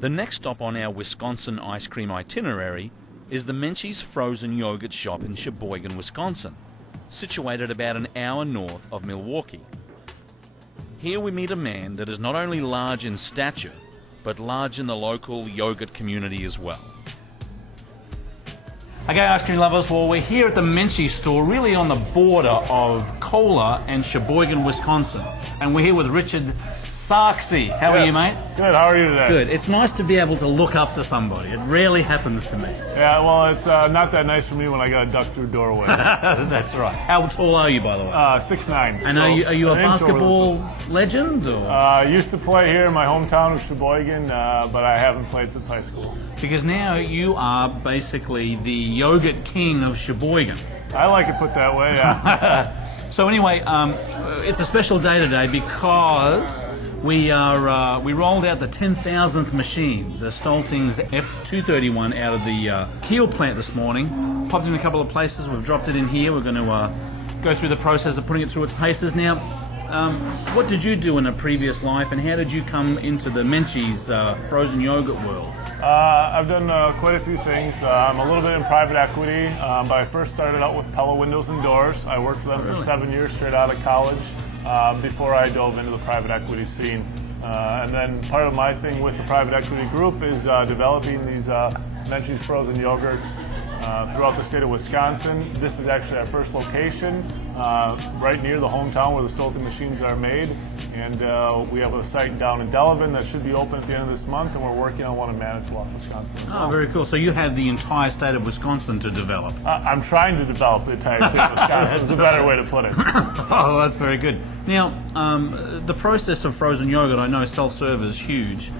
The next stop on our Wisconsin ice cream itinerary is the Menchie's frozen yogurt shop in Sheboygan, Wisconsin, situated about an hour north of Milwaukee. Here we meet a man that is not only large in stature, but large in the local yogurt community as well. Okay, ice cream lovers, well, we're here at the Menchie store, really on the border of Kohler and Sheboygan, Wisconsin. And we're here with Richard Sarksey. How are you, mate? Good, how are you today? Good. It's nice to be able to look up to somebody. It rarely happens to me. Yeah, well, it's not that nice for me when I got to duck through doorways. That's right. How tall are you, by the way? 6'9". And so are you a basketball legend? Or? I used to play here in my hometown of Sheboygan, but I haven't played since high school. Because now you are basically the yogurt king of Sheboygan. I like it put that way, yeah. So anyway, it's a special day today because we rolled out the 10,000th machine, the Stoelting's F231 out of the Kiel plant this morning. Popped in a couple of places, we've dropped it in here. We're going to go through the process of putting it through its paces. Now, what did you do in a previous life and how did you come into the Menchie's frozen yogurt world? I've done quite a few things. I'm a little bit in private equity, but I first started out with Pella Windows and Doors. I worked for them for 7 years straight out of college before I dove into the private equity scene. And then part of my thing with the private equity group is developing these Menchie's frozen yogurts throughout the state of Wisconsin. This is actually our first location right near the hometown where the Stoelting machines are made. And we have a site down in Delavan that should be open at the end of this month, and we're working on one in Manitowoc, Wisconsin as well. Oh, very cool. So you have the entire state of Wisconsin to develop. I'm trying to develop the entire state of Wisconsin. Is a better way to put it. Oh, that's very good. Now, the process of frozen yogurt, I know self-serve is huge.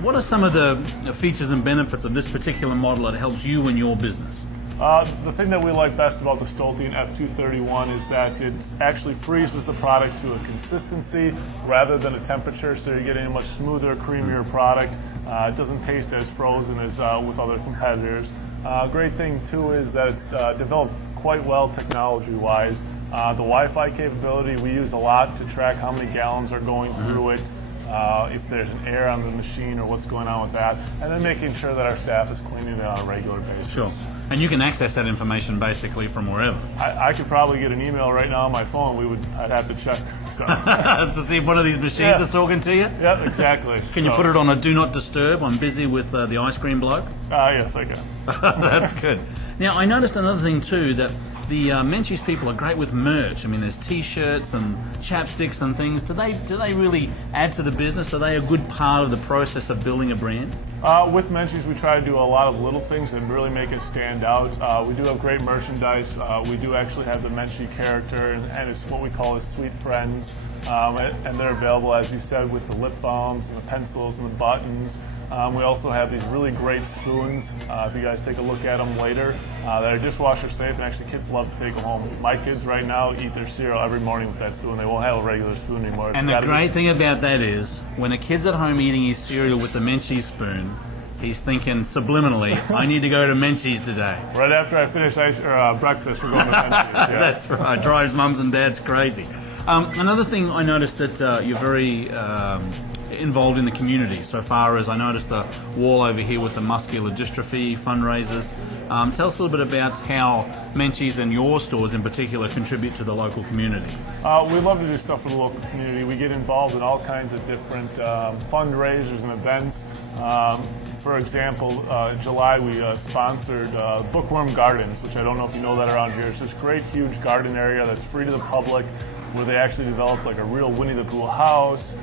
What are some of the features and benefits of this particular model that helps you in your business? The thing that we like best about the Stoelting F231 is that it actually freezes the product to a consistency rather than a temperature, so you're getting a much smoother, creamier product. It doesn't taste as frozen as with other competitors. Great thing too is that it's developed quite well technology-wise. The Wi-Fi capability we use a lot to track how many gallons are going through it, if there's an error on the machine or what's going on with that, and then making sure that our staff is cleaning it on a regular basis. Sure. And you can access that information basically from wherever. I could probably get an email right now on my phone. I'd have to check. So. To see if one of these machines is talking to you? Yep, exactly. Can you put it on a do not disturb? I'm busy with the ice cream bloke. Yes, I can. That's good. Now, I noticed another thing too, that the Menchie's people are great with merch. I mean, there's T-shirts and chapsticks and things. Do they really add to the business? Are they a good part of the process of building a brand? With Menchie's, we try to do a lot of little things that really make it stand out. We do have great merchandise. We do actually have the Menchie character, and it's what we call as Sweet Friends. And they're available, as you said, with the lip balms and the pencils and the buttons. We also have these really great spoons, if you guys take a look at them later, that are dishwasher safe, and actually kids love to take them home. My kids right now eat their cereal every morning with that spoon. They won't have a regular spoon anymore. And the great thing about that is, when a kid's at home eating his cereal with the Menchie spoon, he's thinking subliminally, I need to go to Menchie's today. Right after I finish breakfast, we're going to Menchie's. Yeah. That's right. Drives mums and dads crazy. Another thing I noticed that you're very involved in the community, so far as I noticed the wall over here with the muscular dystrophy fundraisers. Tell us a little bit about how Menchie's and your stores in particular contribute to the local community. We love to do stuff for the local community. We get involved in all kinds of different fundraisers and events. For example, in July we sponsored Bookworm Gardens, which I don't know if you know that around here. It's this great, huge garden area that's free to the public, where they actually developed like a real Winnie the Pooh house,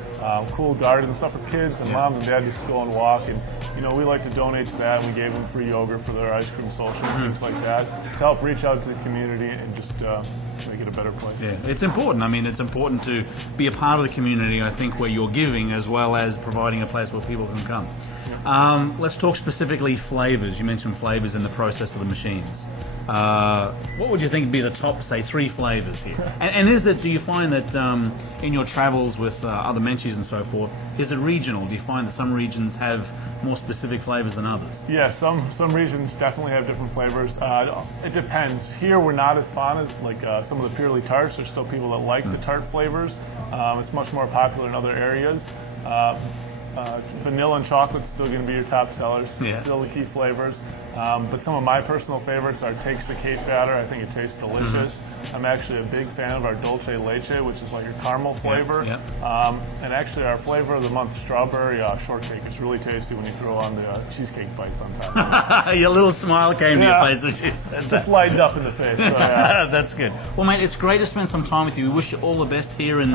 cool gardens, stuff for kids, and moms and dads just go and walk. And you know, we like to donate to that. We gave them free yogurt for their ice cream social, things like that, to help reach out to the community and just make it a better place. Yeah, it's important. I mean, it's important to be a part of the community, I think, where you're giving as well as providing a place where people can come. Let's talk specifically flavors. You mentioned flavors in the process of the machines. What would you think would be the top, say, 3 flavors here? And is it, do you find that in your travels with other Menchies and so forth, is it regional? Do you find that some regions have more specific flavors than others? Yeah, some regions definitely have different flavors. It depends. Here we're not as fond as like some of the purely tarts. There's still people that like the tart flavors. It's much more popular in other areas. Vanilla and chocolate's still going to be your top sellers, Yeah. still the key flavors. But some of my personal favorites are Takes the Cake batter. I think it tastes delicious. I'm actually a big fan of our Dulce Leche, which is like a caramel flavor. Yeah. And actually our flavor of the month, strawberry shortcake. It's really tasty when you throw on the cheesecake bites on top. Your little smile came to your Yeah. face as you said that. Just lightened up in the face. So, yeah. That's good. Well, mate, it's great to spend some time with you. We wish you all the best here in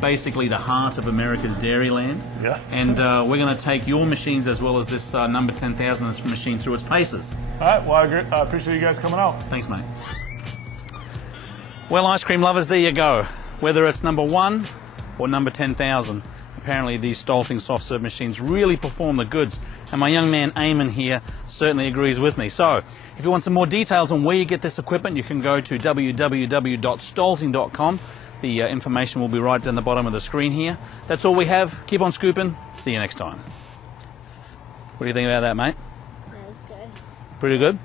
basically the heart of America's dairyland. Yes. And we're going to take your machines as well as this number 10,000 machine through its paces. All right, well, I appreciate you guys coming out. Thanks, mate. Well, ice cream lovers, there you go. Whether it's number 1 or number 10,000, apparently these Stoelting soft serve machines really perform the goods. And my young man Eamon here certainly agrees with me. So, if you want some more details on where you get this equipment, you can go to www.stoelting.com. The information will be right down the bottom of the screen here. That's all we have. Keep on scooping. See you next time. What do you think about that, mate? That was good. Pretty good?